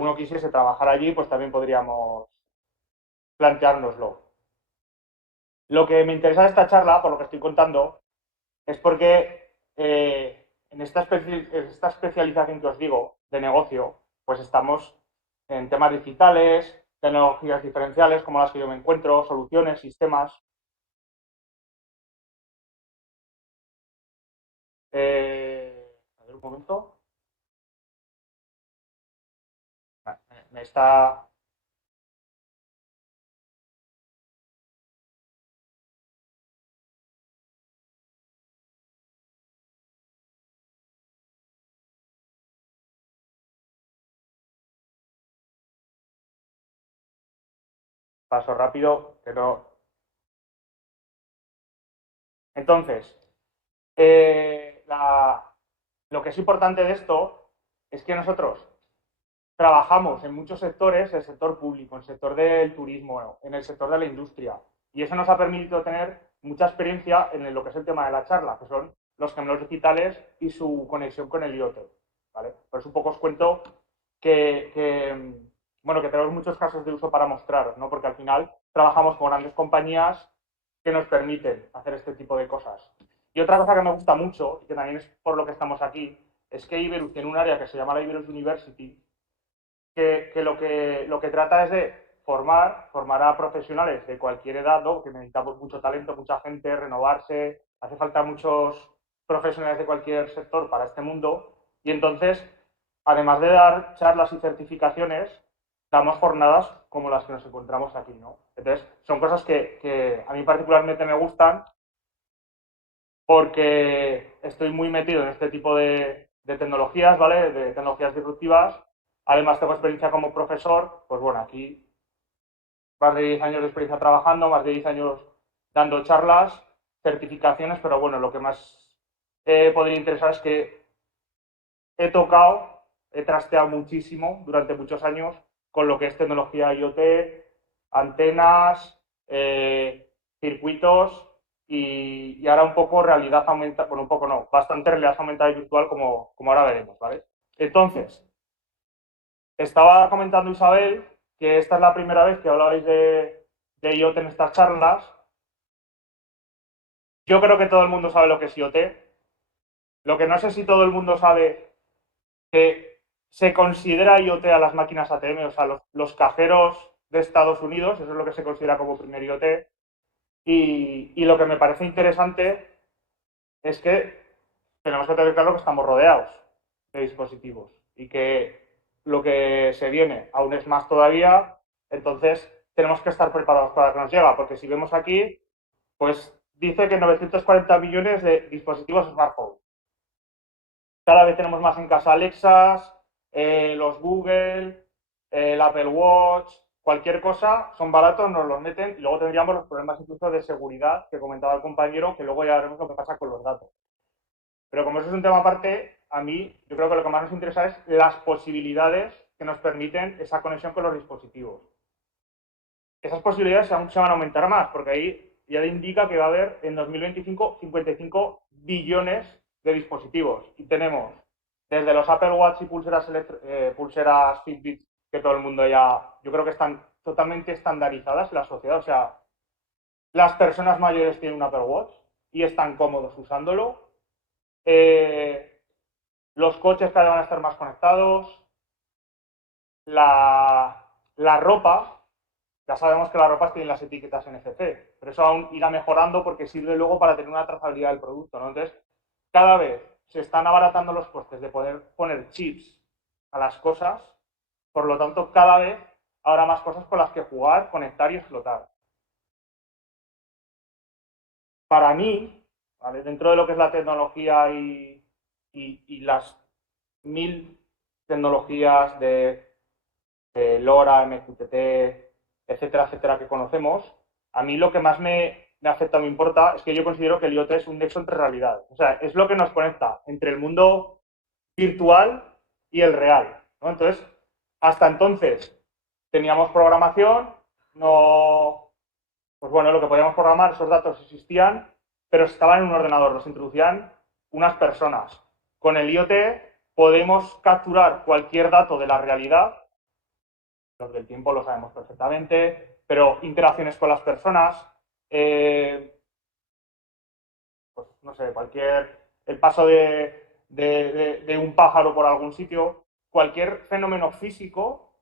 uno quisiese trabajar allí, pues también podríamos planteárnoslo. Lo que me interesa de esta charla, por lo que estoy contando, es porque en esta especialización que os digo de negocio, pues estamos en temas digitales, tecnologías diferenciales como las que yo me encuentro, soluciones, sistemas. A ver un momento. Me está. Paso rápido, pero. Entonces, lo que es importante de esto es que nosotros trabajamos en muchos sectores, el sector público, el sector del turismo, en el sector de la industria. Y eso nos ha permitido tener mucha experiencia en lo que es el tema de la charla, que son los gemelos digitales y su conexión con el IoT. ¿Vale? Por eso un poco os cuento bueno, que tenemos muchos casos de uso para mostraros, ¿no? Porque al final trabajamos con grandes compañías que nos permiten hacer este tipo de cosas. Y otra cosa que me gusta mucho, y que también es por lo que estamos aquí, es que Iberus tiene un área que se llama la Iberus University, que lo que trata es de formar a profesionales de cualquier edad, ¿no? Que necesitamos mucho talento, mucha gente, renovarse, hace falta muchos profesionales de cualquier sector para este mundo. Y entonces, además de dar charlas y certificaciones, damos jornadas como las que nos encontramos aquí, ¿no? Entonces, son cosas que a mí particularmente me gustan porque estoy muy metido en este tipo de tecnologías, ¿vale? De tecnologías disruptivas. Además, tengo experiencia como profesor, pues bueno, aquí más de 10 años de experiencia trabajando, más de 10 años dando charlas, certificaciones, pero bueno, lo que más podría interesar es que he tocado, he trasteado muchísimo durante muchos años con lo que es tecnología IoT, antenas, circuitos y ahora un poco realidad aumentada, bueno, un poco no, bastante realidad aumentada y virtual como ahora veremos, ¿vale? Entonces, estaba comentando Isabel que esta es la primera vez que hablabais de IoT en estas charlas. Yo creo que todo el mundo sabe lo que es IoT. Lo que no sé si todo el mundo sabe que se considera IoT a las máquinas ATM, o sea, los cajeros de Estados Unidos, eso es lo que se considera como primer IoT. Y lo que me parece interesante es que tenemos que tener claro que estamos rodeados de dispositivos y que lo que se viene aún es más todavía, entonces tenemos que estar preparados para lo que nos llega, porque si vemos aquí, pues dice que 940 millones de dispositivos smartphone. Cada vez tenemos más en casa Alexas, los Google, el Apple Watch, cualquier cosa, son baratos, nos los meten y luego tendríamos los problemas incluso de seguridad que comentaba el compañero, que luego ya veremos lo que pasa con los datos. Pero como eso es un tema aparte, a mí yo creo que lo que más nos interesa es las posibilidades que nos permiten esa conexión con los dispositivos. Esas posibilidades aún se van a aumentar más, porque ahí ya indica que va a haber en 2025 55 billones de dispositivos. Y tenemos desde los Apple Watch y pulseras Fitbit, que todo el mundo ya, yo creo que están totalmente estandarizadas en la sociedad. O sea, las personas mayores tienen un Apple Watch y están cómodos usándolo. Eh, los coches cada vez van a estar más conectados. La ropa, ya sabemos que las ropas tienen las etiquetas NFC, pero eso aún irá mejorando porque sirve luego para tener una trazabilidad del producto, ¿no? Entonces, cada vez se están abaratando los costes de poder poner chips a las cosas, por lo tanto, cada vez habrá más cosas con las que jugar, conectar y explotar. Para mí, ¿vale? Dentro de lo que es la tecnología y las mil tecnologías de LoRa, MQTT, etcétera, etcétera, que conocemos, a mí lo que más me afecta, me importa, es que yo considero que el IoT es un nexo entre realidades. O sea, es lo que nos conecta entre el mundo virtual y el real, ¿no? Entonces, hasta entonces teníamos programación, no, pues bueno, lo que podíamos programar, esos datos existían, pero estaban en un ordenador, los introducían unas personas. Con el IoT podemos capturar cualquier dato de la realidad Los del tiempo lo sabemos perfectamente, pero interacciones con las personas, pues no sé, el paso de un pájaro por algún sitio, cualquier fenómeno físico,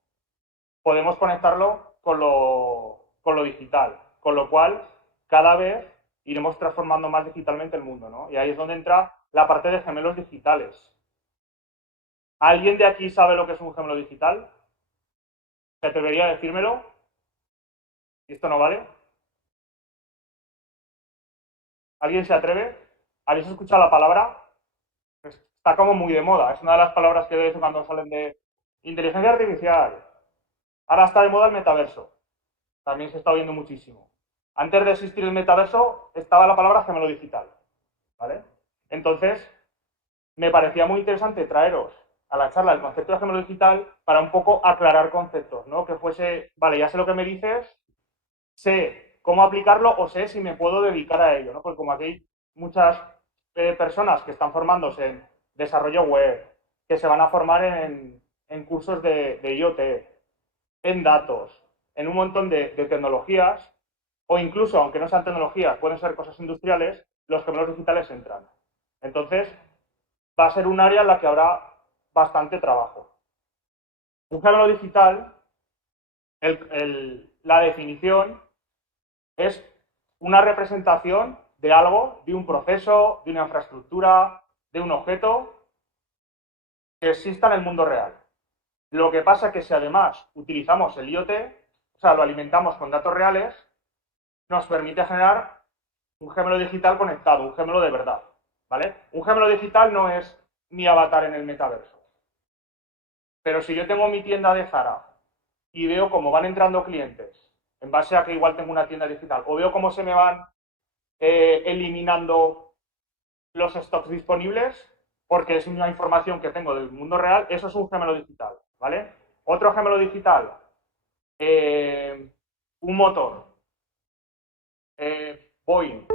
podemos conectarlo con lo digital, con lo cual cada vez iremos transformando más digitalmente el mundo, ¿no? Y ahí es donde entra la parte de gemelos digitales. ¿Alguien de aquí sabe lo que es un gemelo digital? ¿Se atrevería a decírmelo? ¿Y esto no vale? ¿Alguien se atreve? ¿Habéis escuchado la palabra? Está como muy de moda. Es una de las palabras que de cuando salen de inteligencia artificial. Ahora está de moda el metaverso. También se está oyendo muchísimo. Antes de existir el metaverso estaba la palabra gemelo digital. ¿Vale? Entonces, me parecía muy interesante traeros a la charla el concepto de gemelo digital para un poco aclarar conceptos, ¿no? Que fuese, vale, ya sé lo que me dices, sé cómo aplicarlo o sé si me puedo dedicar a ello, ¿no? Porque como aquí hay muchas personas que están formándose en desarrollo web, que se van a formar en cursos de IoT, en datos, en un montón de tecnologías, o incluso, aunque no sean tecnologías, pueden ser cosas industriales, los gemelos digitales entran. Entonces, va a ser un área en la que habrá bastante trabajo. Un gemelo digital, la definición es una representación de algo, de un proceso, de una infraestructura, de un objeto que exista en el mundo real. Lo que pasa es que si además utilizamos el IoT, o sea, lo alimentamos con datos reales, nos permite generar un gemelo digital conectado, un gemelo de verdad, ¿vale? Un gemelo digital no es mi avatar en el metaverso. Pero si yo tengo mi tienda de Zara y veo cómo van entrando clientes, en base a que igual tengo una tienda digital, o veo cómo se me van eliminando los stocks disponibles, porque es una información que tengo del mundo real, eso es un gemelo digital, ¿vale? Otro gemelo digital, un motor, Boeing,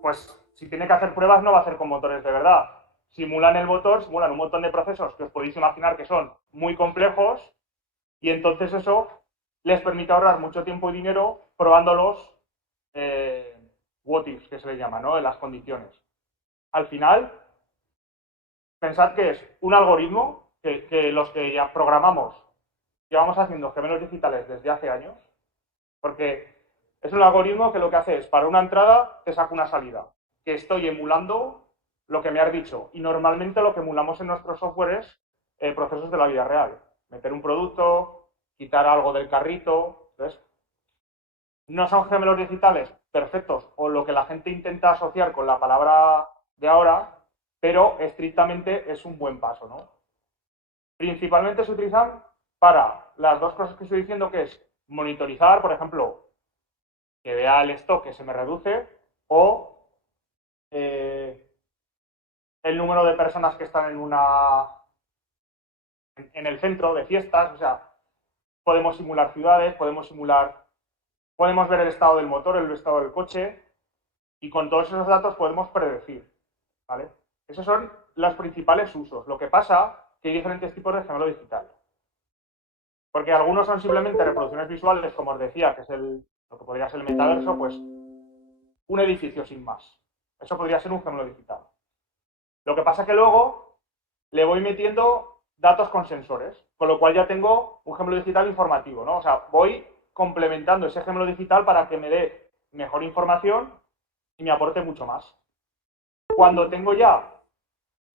pues si tiene que hacer pruebas no va a hacer con motores de verdad. Simulan el motor, simulan un montón de procesos que os podéis imaginar que son muy complejos y entonces eso les permite ahorrar mucho tiempo y dinero probando los what ifs, que se le llama, ¿no? En las condiciones. Al final, pensad que es un algoritmo que los que ya programamos llevamos haciendo gemelos digitales desde hace años, porque es un algoritmo que lo que hace es, para una entrada, te saca una salida, que estoy emulando lo que me has dicho, y normalmente lo que emulamos en nuestros software es procesos de la vida real. Meter un producto, quitar algo del carrito, ¿ves? No son gemelos digitales perfectos, o lo que la gente intenta asociar con la palabra de ahora, pero estrictamente es un buen paso, ¿no? Principalmente se utilizan para las dos cosas que estoy diciendo, que es monitorizar, por ejemplo, que vea el stock que se me reduce, o el número de personas que están en el centro de fiestas, o sea, podemos simular ciudades, podemos ver el estado del motor, el estado del coche, y con todos esos datos podemos predecir, ¿vale? Esos son los principales usos. Lo que pasa es que hay diferentes tipos de gemelo digital. Porque algunos son simplemente reproducciones visuales, como os decía, que es lo que podría ser el metaverso, pues un edificio sin más. Eso podría ser un gemelo digital. Lo que pasa es que luego le voy metiendo datos con sensores, con lo cual ya tengo un gemelo digital informativo, ¿no? O sea, voy complementando ese gemelo digital para que me dé mejor información y me aporte mucho más. Cuando tengo ya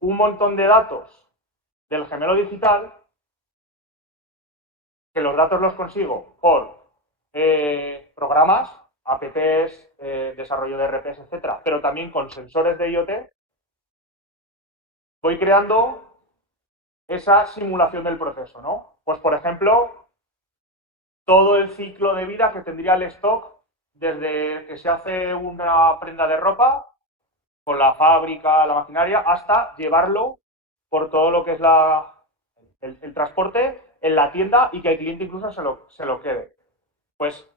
un montón de datos del gemelo digital, que los datos los consigo por programas, apps, desarrollo de RPs, etcétera, pero también con sensores de IoT, voy creando esa simulación del proceso, ¿no? Pues, por ejemplo, todo el ciclo de vida que tendría el stock desde que se hace una prenda de ropa con la fábrica, la maquinaria, hasta llevarlo por todo lo que es el transporte en la tienda y que el cliente incluso se lo quede. Pues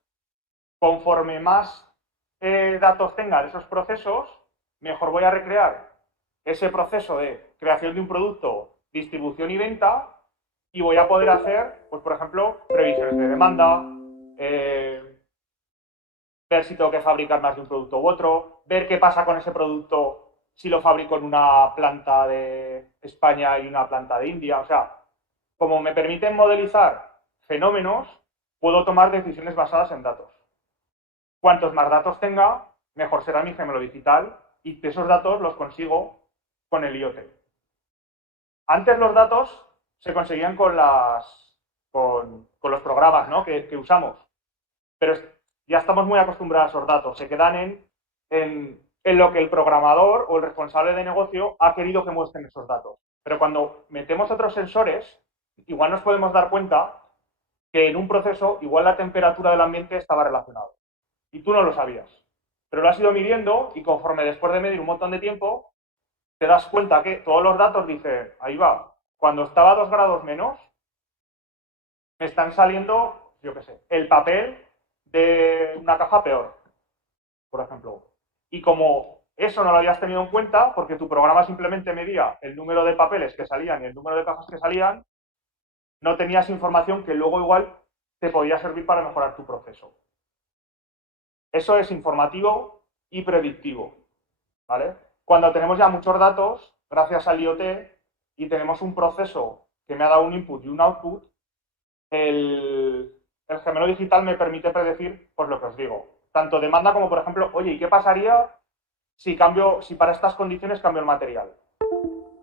conforme más datos tenga de esos procesos, mejor voy a recrear ese proceso de creación de un producto, distribución y venta, y voy a poder hacer, pues por ejemplo, previsiones de demanda, ver si tengo que fabricar más de un producto u otro, ver qué pasa con ese producto si lo fabrico en una planta de España y una planta de India. O sea, como me permiten modelizar fenómenos, puedo tomar decisiones basadas en datos. Cuantos más datos tenga, mejor será mi gemelo digital y esos datos los consigo con el IoT. Antes los datos se conseguían con los programas, ¿no?, que usamos, pero ya estamos muy acostumbrados a esos datos, se quedan en lo que el programador o el responsable de negocio ha querido que muestren esos datos. Pero cuando metemos otros sensores, igual nos podemos dar cuenta que en un proceso igual la temperatura del ambiente estaba relacionada y tú no lo sabías, pero lo has ido midiendo y conforme después de medir un montón de tiempo te das cuenta que todos los datos dicen, ahí va, cuando estaba a 2 grados menos me están saliendo, yo qué sé, el papel de una caja peor, por ejemplo. Y como eso no lo habías tenido en cuenta, porque tu programa simplemente medía el número de papeles que salían y el número de cajas que salían, no tenías información que luego igual te podía servir para mejorar tu proceso. Eso es informativo y predictivo, ¿vale? Cuando tenemos ya muchos datos, gracias al IoT, y tenemos un proceso que me ha dado un input y un output, el gemelo digital me permite predecir, pues lo que os digo, tanto demanda como, por ejemplo, oye, ¿y qué pasaría si para estas condiciones cambio el material?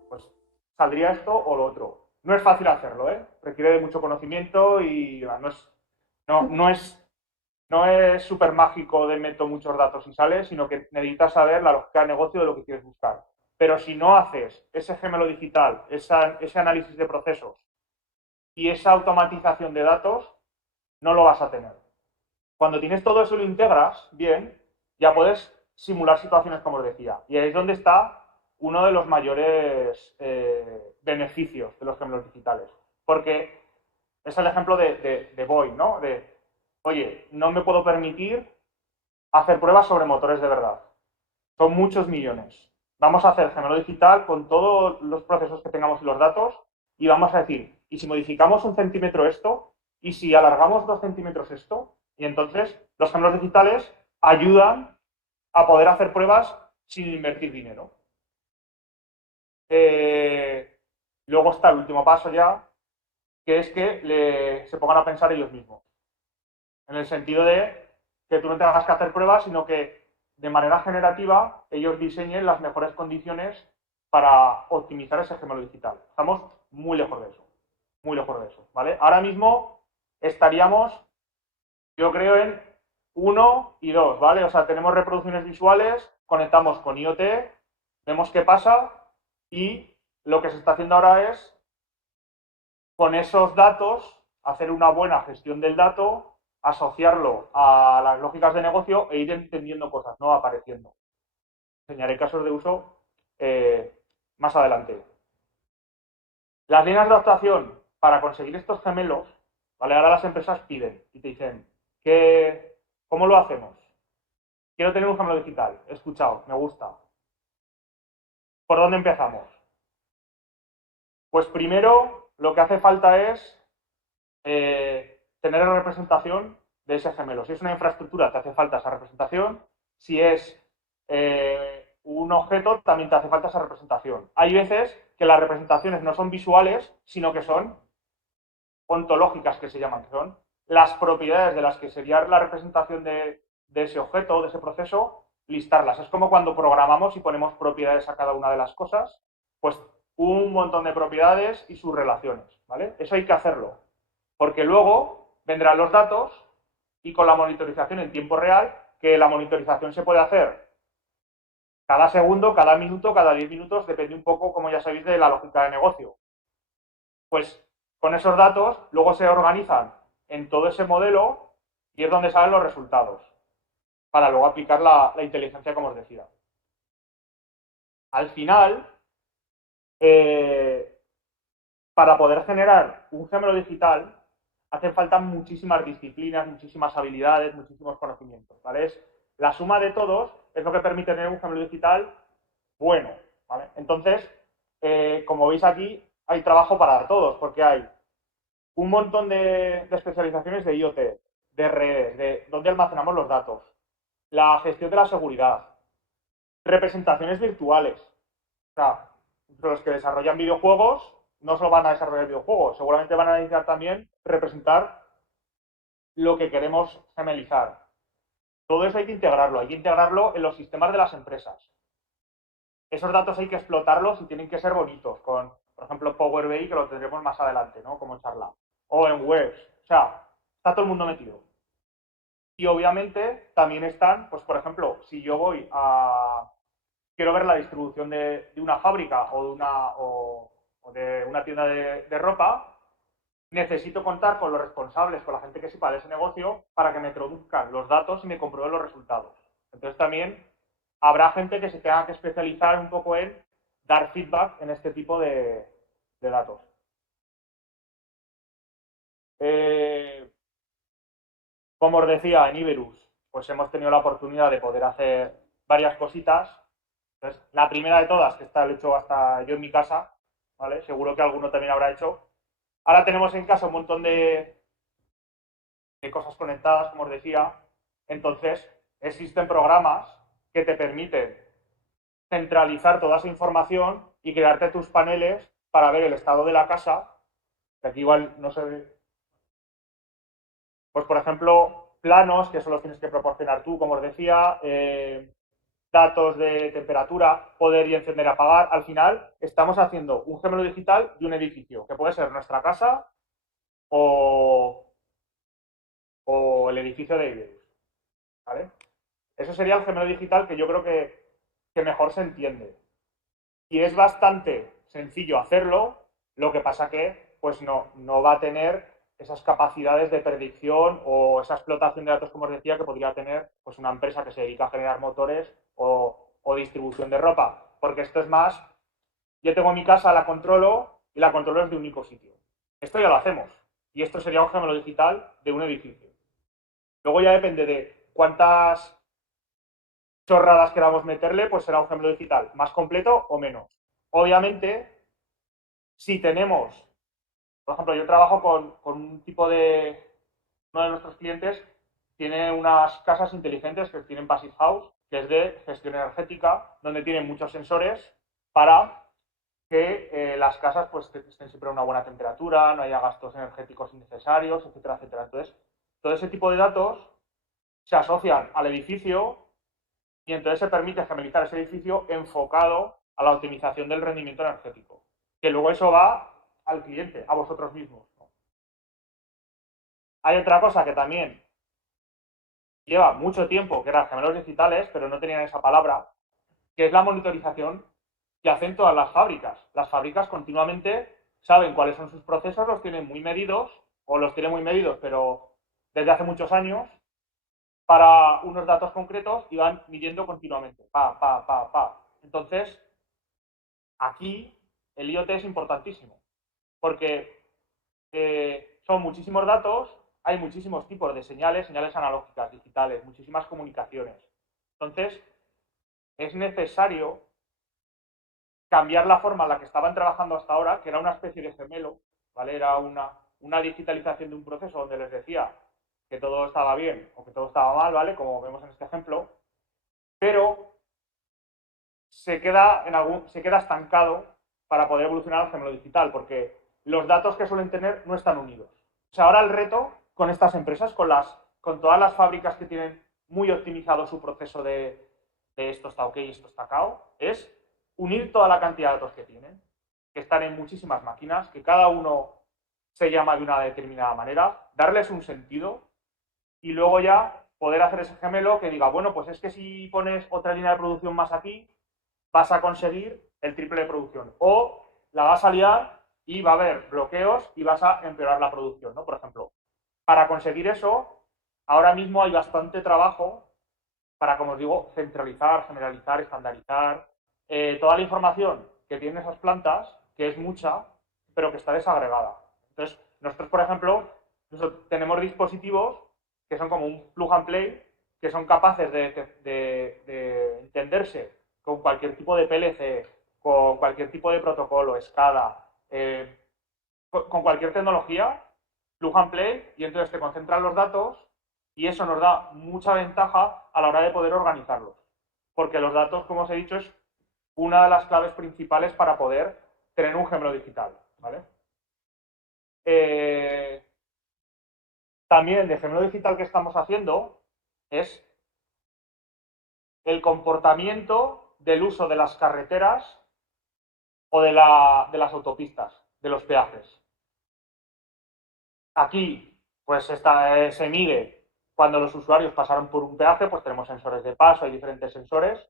Pues saldría esto o lo otro. No es fácil hacerlo, ¿eh? Requiere de mucho conocimiento y no es súper mágico de meto muchos datos y sale, sino que necesitas saber la lógica de negocio de lo que quieres buscar. Pero si no haces ese gemelo digital, ese análisis de procesos y esa automatización de datos, no lo vas a tener. Cuando tienes todo eso y lo integras bien, ya puedes simular situaciones como os decía. Y ahí es donde está uno de los mayores beneficios de los gemelos digitales. Porque es el ejemplo de Boy, ¿no? Oye, no me puedo permitir hacer pruebas sobre motores de verdad. Son muchos millones. Vamos a hacer gemelo digital con todos los procesos que tengamos y los datos y vamos a decir, ¿y si modificamos 1 centímetro esto? ¿Y si alargamos 2 centímetros esto? Y entonces los gemelos digitales ayudan a poder hacer pruebas sin invertir dinero. Luego está el último paso ya, que es que se pongan a pensar ellos mismos. En el sentido de que tú no tengas que hacer pruebas, sino que de manera generativa ellos diseñen las mejores condiciones para optimizar ese gemelo digital. Estamos muy lejos de eso, muy lejos de eso, ¿vale? Ahora mismo estaríamos, yo creo, en 1 y 2, ¿vale? O sea, tenemos reproducciones visuales, conectamos con IoT, vemos qué pasa y lo que se está haciendo ahora es, con esos datos, hacer una buena gestión del dato, asociarlo a las lógicas de negocio e ir entendiendo cosas, no apareciendo. Enseñaré casos de uso más adelante. Las líneas de actuación para conseguir estos gemelos, ¿vale? Ahora las empresas piden y te dicen, ¿cómo lo hacemos? Quiero tener un gemelo digital. He escuchado, me gusta. ¿Por dónde empezamos? Pues primero lo que hace falta es tener la representación de ese gemelo. Si es una infraestructura, te hace falta esa representación. Si es un objeto, también te hace falta esa representación. Hay veces que las representaciones no son visuales, sino que son ontológicas, que se llaman, que son las propiedades de las que sería la representación de ese objeto o de ese proceso, listarlas. Es como cuando programamos y ponemos propiedades a cada una de las cosas, pues un montón de propiedades y sus relaciones, ¿vale? Eso hay que hacerlo, porque luego vendrán los datos y con la monitorización en tiempo real, que la monitorización se puede hacer cada segundo, cada minuto, cada 10 minutos, depende un poco, como ya sabéis, de la lógica de negocio. Pues con esos datos luego se organizan en todo ese modelo y es donde salen los resultados, para luego aplicar la inteligencia, como os decía. Al final, para poder generar un gemelo digital, hacen falta muchísimas disciplinas, muchísimas habilidades, muchísimos conocimientos, ¿vale? La suma de todos es lo que permite tener un gemelo digital bueno, ¿vale? Entonces, como veis aquí, hay trabajo para todos, porque hay un montón de especializaciones de IoT, de redes, de dónde almacenamos los datos, la gestión de la seguridad, representaciones virtuales. O sea, los que desarrollan videojuegos no solo van a desarrollar videojuegos, seguramente van a necesitar también representar lo que queremos gemelizar. Todo eso hay que integrarlo en los sistemas de las empresas. Esos datos hay que explotarlos y tienen que ser bonitos, con, por ejemplo, Power BI, que lo tendremos más adelante, ¿no? Como charla. O en webs. O sea, está todo el mundo metido. Y obviamente también están, pues por ejemplo, si yo voy a... quiero ver la distribución de una fábrica o de una tienda de ropa, necesito contar con los responsables, con la gente que sepa de ese negocio, para que me traduzcan los datos y me comprueben los resultados. Entonces también habrá gente que se tenga que especializar un poco en dar feedback en este tipo de datos. Como os decía, en Iberus, pues hemos tenido la oportunidad de poder hacer varias cositas. Entonces, la primera de todas, que está hecho hasta yo en mi casa, ¿vale? Seguro que alguno también habrá hecho. Ahora tenemos en casa un montón de cosas conectadas, como os decía. Entonces, existen programas que te permiten centralizar toda esa información y crearte tus paneles para ver el estado de la casa, que aquí igual no se ve. Pues, por ejemplo, planos, que eso los tienes que proporcionar tú, como os decía, datos de temperatura, poder y encender y apagar. Al final, estamos haciendo un gemelo digital de un edificio, que puede ser nuestra casa o, o el edificio de Iberus, ¿vale? Eso sería el gemelo digital que yo creo que mejor se entiende. Y es bastante sencillo hacerlo, lo que pasa que pues no va a tener esas capacidades de predicción o esa explotación de datos, como os decía, que podría tener pues una empresa que se dedica a generar motores o distribución de ropa. Porque esto es más, yo tengo mi casa, la controlo y la controlo desde un único sitio. Esto ya lo hacemos. Y esto sería un gemelo digital de un edificio. Luego ya depende de cuántas chorradas queramos meterle, pues será un gemelo digital más completo o menos. Obviamente, si tenemos, por ejemplo, yo trabajo con un tipo uno de nuestros clientes tiene unas casas inteligentes que tienen Passive House, que es de gestión energética, donde tienen muchos sensores para que las casas pues estén siempre a una buena temperatura, no haya gastos energéticos innecesarios, etcétera, etcétera. Entonces, todo ese tipo de datos se asocian al edificio y entonces se permite gemelizar ese edificio enfocado a la optimización del rendimiento energético. Que luego eso va al cliente, a vosotros mismos, ¿no? Hay otra cosa que también lleva mucho tiempo, que eran gemelos digitales, pero no tenían esa palabra, que es la monitorización que hacen todas las fábricas. Las fábricas continuamente saben cuáles son sus procesos, los tienen muy medidos, o los tienen muy medidos, pero desde hace muchos años, para unos datos concretos y van midiendo continuamente. Pa, pa, pa, pa. Entonces, aquí el IoT es importantísimo, porque son muchísimos datos, hay muchísimos tipos de señales, señales analógicas, digitales, muchísimas comunicaciones. Entonces, es necesario cambiar la forma en la que estaban trabajando hasta ahora, que era una especie de gemelo, ¿vale? Era una digitalización de un proceso donde les decía que todo estaba bien o que todo estaba mal, ¿vale? Como vemos en este ejemplo, pero se queda estancado para poder evolucionar al gemelo digital, porque los datos que suelen tener no están unidos. O sea, ahora el reto con estas empresas, con todas las fábricas que tienen muy optimizado su proceso de esto está ok y esto está cao, es unir toda la cantidad de datos que tienen, que están en muchísimas máquinas, que cada uno se llama de una determinada manera, darles un sentido y luego ya poder hacer ese gemelo que diga, bueno, pues es que si pones otra línea de producción más aquí, vas a conseguir el triple de producción. O la vas a liar y va a haber bloqueos y vas a empeorar la producción, ¿no? Por ejemplo, para conseguir eso, ahora mismo hay bastante trabajo para, como os digo, centralizar, generalizar, estandarizar toda la información que tienen esas plantas, que es mucha, pero que está desagregada. Entonces, nosotros, por ejemplo, tenemos dispositivos que son como un plug and play, que son capaces de entenderse con cualquier tipo de PLC, con cualquier tipo de protocolo, SCADA, con cualquier tecnología plug and play, y entonces te concentran los datos y eso nos da mucha ventaja a la hora de poder organizarlos. Porque los datos, como os he dicho, es una de las claves principales para poder tener un gemelo digital, ¿vale? También de gemelo digital que estamos haciendo es el comportamiento del uso de las carreteras o de las autopistas, de los peajes. Aquí, pues se mide cuando los usuarios pasaron por un peaje, pues tenemos sensores de paso, hay diferentes sensores,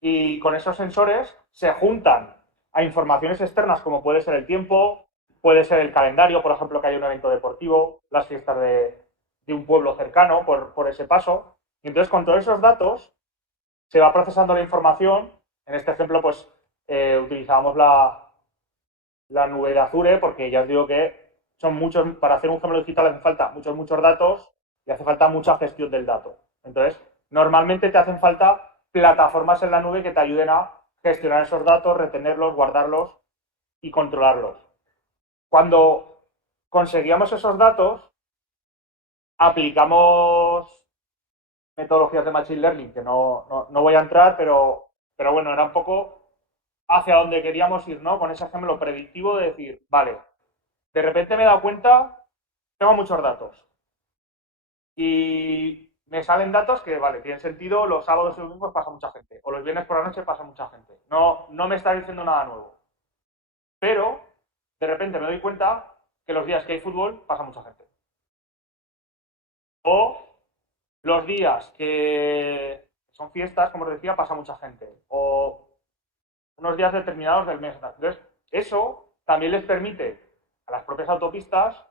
y con esos sensores se juntan a informaciones externas como puede ser el tiempo, puede ser el calendario, por ejemplo, que hay un evento deportivo, las fiestas de un pueblo cercano por ese paso. Y entonces, con todos esos datos, se va procesando la información. En este ejemplo, pues utilizábamos la nube de Azure, porque ya os digo que son muchos, para hacer un gemelo digital hace falta muchos datos y hace falta mucha gestión del dato. Entonces, normalmente te hacen falta plataformas en la nube que te ayuden a gestionar esos datos, retenerlos, guardarlos y controlarlos. Cuando conseguíamos esos datos, aplicamos metodologías de Machine Learning, que no voy a entrar, pero bueno, era un poco hacia donde queríamos ir, ¿no? Con ese ejemplo predictivo de decir, vale, de repente me he dado cuenta, tengo muchos datos. Y me salen datos que, vale, tienen sentido, los sábados y los domingos pasa mucha gente, o los viernes por la noche pasa mucha gente. No me está diciendo nada nuevo. Pero, de repente me doy cuenta que los días que hay fútbol pasa mucha gente. O los días que son fiestas, como os decía, pasa mucha gente. O unos días determinados del mes. Entonces, eso también les permite a las propias autopistas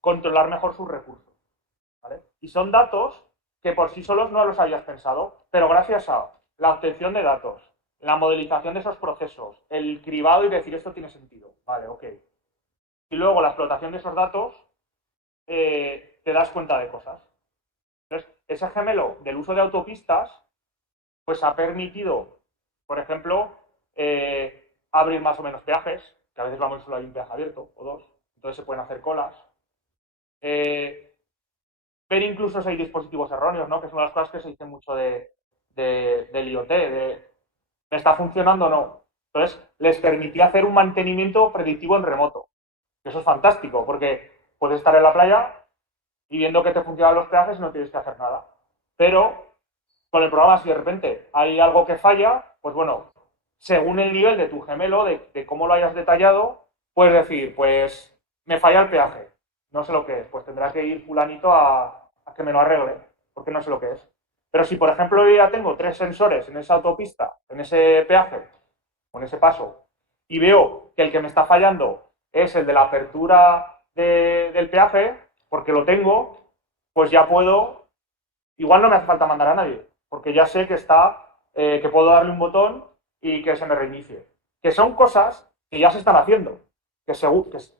controlar mejor sus recursos. ¿Vale? Y son datos que por sí solos no los habías pensado, pero gracias a la obtención de datos, la modelización de esos procesos, el cribado y decir esto tiene sentido. Vale, ok. Y luego la explotación de esos datos, te das cuenta de cosas. Entonces, ese gemelo del uso de autopistas, pues ha permitido, por ejemplo, abrir más o menos peajes, que a veces vamos solo hay un peaje abierto o dos, entonces se pueden hacer colas. Ver incluso si hay dispositivos erróneos, ¿no? Que es una de las cosas que se dice mucho del IoT, de ¿me está funcionando o no? Entonces, les permitía hacer un mantenimiento predictivo en remoto. Eso es fantástico, porque puedes estar en la playa y viendo que te funcionan los peajes y no tienes que hacer nada. Pero con el programa, si de repente hay algo que falla, pues bueno, según el nivel de tu gemelo, de cómo lo hayas detallado, puedes decir, pues me falla el peaje, no sé lo que es, pues tendrá que ir fulanito a que me lo arregle, porque no sé lo que es. Pero si, por ejemplo, yo ya tengo 3 sensores en esa autopista, en ese peaje, o en ese paso, y veo que el que me está fallando es el de la apertura del peaje, porque lo tengo, pues ya puedo, igual no me hace falta mandar a nadie, porque ya sé que está, que puedo darle un botón y que se me reinicie. Que son cosas que ya se están haciendo, que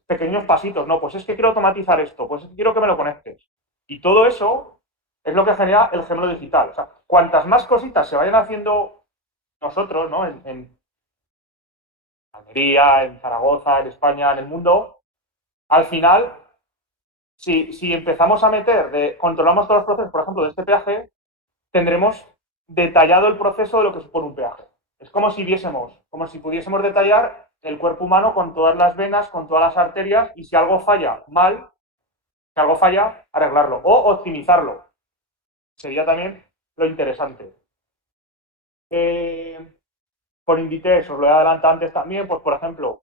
pequeños pasitos, no, pues es que quiero automatizar esto, pues es que quiero que me lo conectes. Y todo eso es lo que genera el gemelo digital. O sea, cuantas más cositas se vayan haciendo nosotros, ¿no? En Almería, en Zaragoza, en España, en el mundo, al final, si empezamos a meter, controlamos todos los procesos, por ejemplo, de este peaje, tendremos detallado el proceso de lo que supone un peaje. Es como si viésemos, como si pudiésemos detallar el cuerpo humano con todas las venas, con todas las arterias, y si algo falla mal, si algo falla, arreglarlo o optimizarlo. Sería también lo interesante. Por Inditex, os lo he adelantado antes también, pues por ejemplo,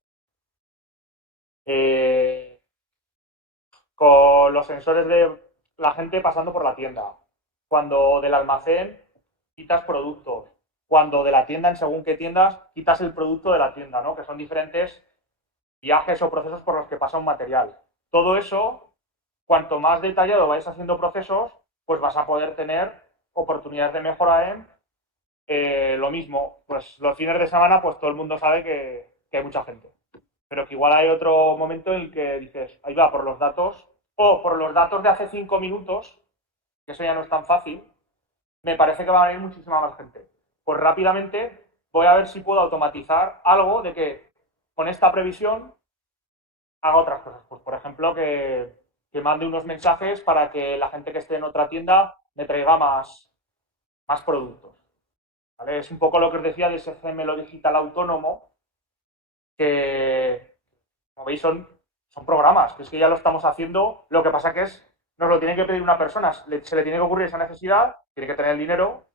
con los sensores de la gente pasando por la tienda, cuando del almacén quitas productos, cuando de la tienda, en según qué tiendas, quitas el producto de la tienda, ¿no? Que son diferentes viajes o procesos por los que pasa un material. Todo eso, cuanto más detallado vais haciendo procesos, pues vas a poder tener oportunidades de mejora en lo mismo. Pues los fines de semana, pues todo el mundo sabe que hay mucha gente. Pero que igual hay otro momento en el que dices, ahí va, por los datos, o por los datos de hace 5 minutos, que eso ya no es tan fácil, me parece que va a venir muchísima más gente. Pues rápidamente voy a ver si puedo automatizar algo de que con esta previsión haga otras cosas. Pues, por ejemplo, que mande unos mensajes para que la gente que esté en otra tienda me traiga más productos. ¿Vale? Es un poco lo que os decía de ese gemelo digital autónomo, que, como veis, son programas, que es que ya lo estamos haciendo. Lo que pasa que nos lo tiene que pedir una persona, se le tiene que ocurrir esa necesidad, tiene que tener el dinero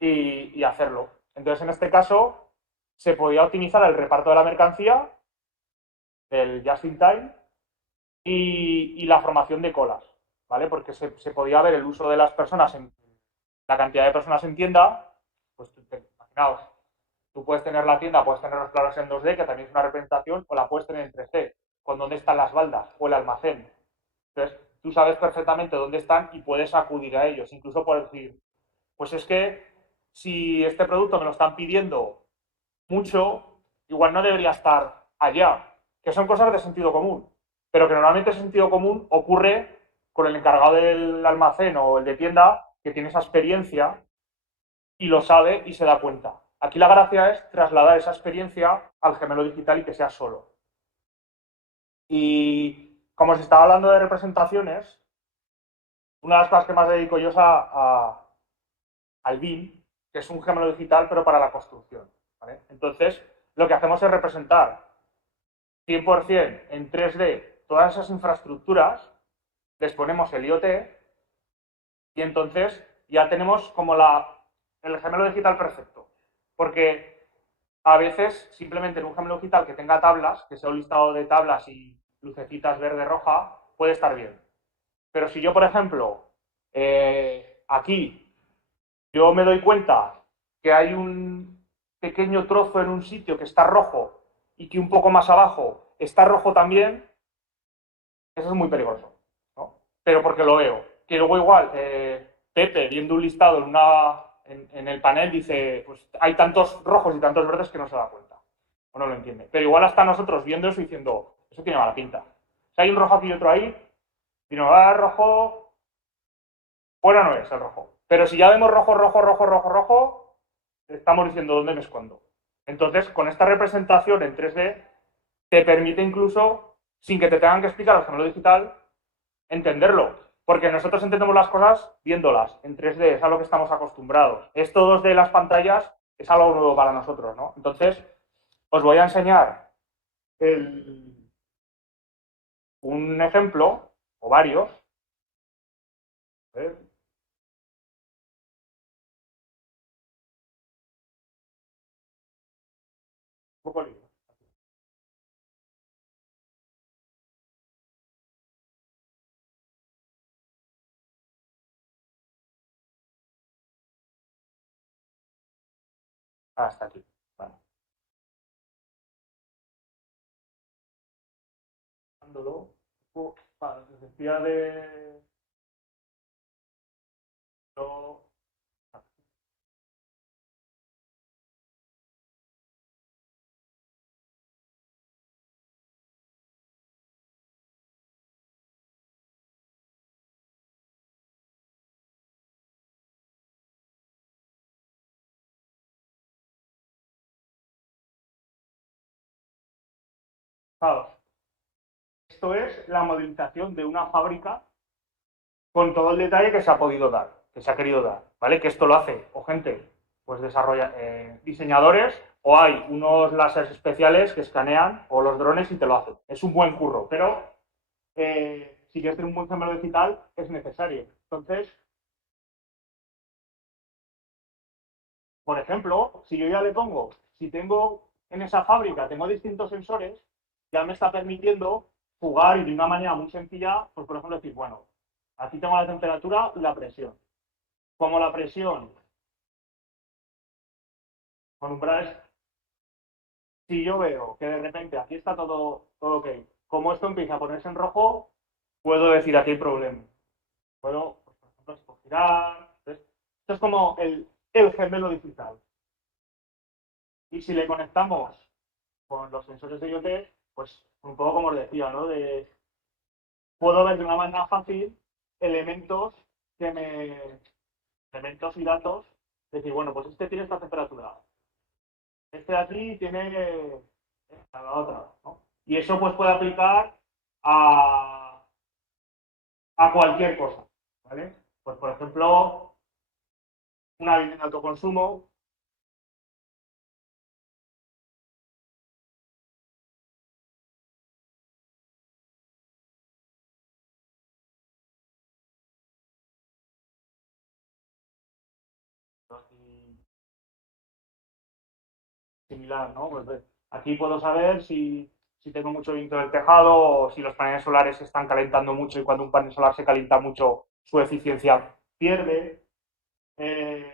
y hacerlo. Entonces, en este caso, se podía optimizar el reparto de la mercancía, el just in time, y la formación de colas, ¿vale? Porque se podía ver el uso de las personas, la cantidad de personas en tienda, pues imaginaos, tú puedes tener la tienda, puedes tener los planos en 2D, que también es una representación, o la puedes tener en 3D, con dónde están las baldas o el almacén. Entonces, tú sabes perfectamente dónde están y puedes acudir a ellos. Incluso puedes decir, pues es que si este producto me lo están pidiendo mucho, igual no debería estar allá, que son cosas de sentido común, pero que normalmente ese sentido común ocurre con el encargado del almacén o el de tienda que tiene esa experiencia y lo sabe y se da cuenta. Aquí la gracia es trasladar esa experiencia al gemelo digital y que sea solo. Y como os estaba hablando de representaciones, una de las cosas que más dedico yo es al BIM, que es un gemelo digital, pero para la construcción. ¿Vale? Entonces, lo que hacemos es representar 100% en 3D todas esas infraestructuras, les ponemos el IoT y entonces ya tenemos como el gemelo digital perfecto. Porque a veces simplemente en un gemelo digital que tenga tablas, que sea un listado de tablas y lucecitas verde-roja, puede estar bien. Pero si yo, por ejemplo, aquí yo me doy cuenta que hay un pequeño trozo en un sitio que está rojo y que un poco más abajo está rojo también, eso es muy peligroso, ¿no? Pero porque lo veo. Que luego igual, Pepe, viendo un listado en el panel, dice, pues hay tantos rojos y tantos verdes que no se da cuenta. O no lo entiende. Pero igual hasta nosotros viendo eso diciendo, eso tiene mala pinta. Si hay un rojo aquí y otro ahí, y no, rojo, bueno no es el rojo. Pero si ya vemos rojo, rojo, rojo, rojo, rojo, estamos diciendo dónde me escondo. Entonces, con esta representación en 3D, te permite incluso, sin que te tengan que explicar el gemelo digital, entenderlo. Porque nosotros entendemos las cosas viéndolas en 3D, es a lo que estamos acostumbrados. Esto 2D de las pantallas es algo nuevo para nosotros, ¿no? Entonces, os voy a enseñar un ejemplo, o varios. A ver, un poco libre. Hasta aquí. Vale. Dándolo, decía de... Esto es la modelización de una fábrica con todo el detalle que se ha podido dar, que se ha querido dar, ¿vale? Que esto lo hace o gente, pues desarrolla diseñadores, o hay unos láseres especiales que escanean, o los drones y te lo hacen. Es un buen curro, pero si quieres tener un buen gemelo digital es necesario. Entonces, por ejemplo, si yo ya le pongo, si tengo en esa fábrica, tengo distintos sensores, ya me está permitiendo jugar y de una manera muy sencilla, pues por ejemplo decir, bueno, aquí tengo la temperatura y la presión. Como la presión con umbrales, si yo veo que de repente aquí está todo ok, como esto empieza a ponerse en rojo, puedo decir aquí hay problema. Puedo, pues, por ejemplo, girar. Esto es como el gemelo digital. Y si le conectamos con los sensores de IoT, pues un poco como os decía, ¿no? Puedo ver de una manera fácil elementos que me elementos y datos, decir, bueno, pues este tiene esta temperatura, este de aquí tiene esta, la otra, ¿no? Y eso pues puede aplicar a cualquier cosa, ¿vale? Pues, por ejemplo, una vivienda de autoconsumo. Similar, ¿no? Pues aquí puedo saber si tengo mucho viento del tejado o si los paneles solares se están calentando mucho y cuando un panel solar se calienta mucho, su eficiencia pierde. Un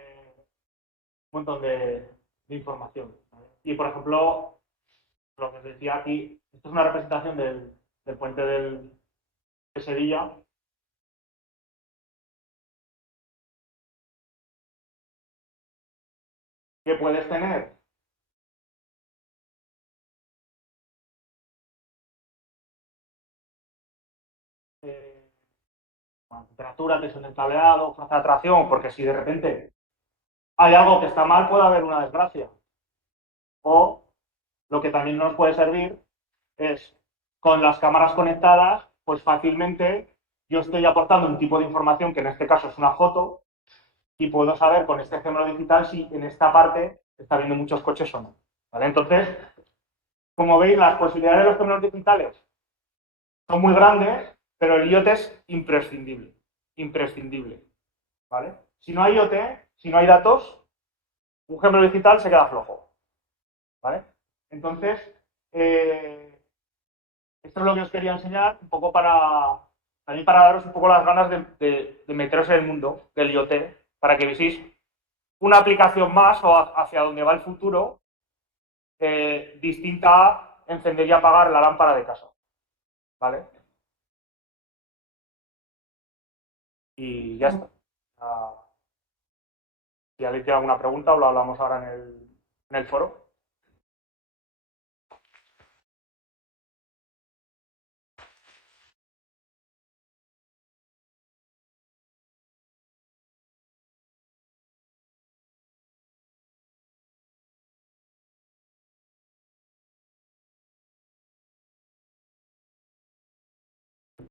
montón de información, ¿vale? Y, por ejemplo, lo que os decía aquí, esto es una representación del puente de Sevilla. Que puedes tener eh, temperatura, tensión del cableado, fuerza de atracción, porque si de repente hay algo que está mal, puede haber una desgracia. O lo que también nos puede servir es, con las cámaras conectadas, pues fácilmente yo estoy aportando un tipo de información que en este caso es una foto y puedo saber con este ejemplo digital si en esta parte está habiendo muchos coches o no. ¿Vale? Entonces, como veis, las posibilidades de los gemelos digitales son muy grandes, pero el IoT es imprescindible. Imprescindible. ¿Vale? Si no hay IoT, si no hay datos, un gemelo digital se queda flojo. ¿Vale? Entonces, eh, esto es lo que os quería enseñar, un poco también para daros un poco las ganas de meteros en el mundo del IoT, para que veáis una aplicación más o hacia donde va el futuro, distinta a encender y apagar la lámpara de casa. ¿Vale? Y ya está. Si alguien tiene alguna pregunta, lo hablamos ahora en el foro.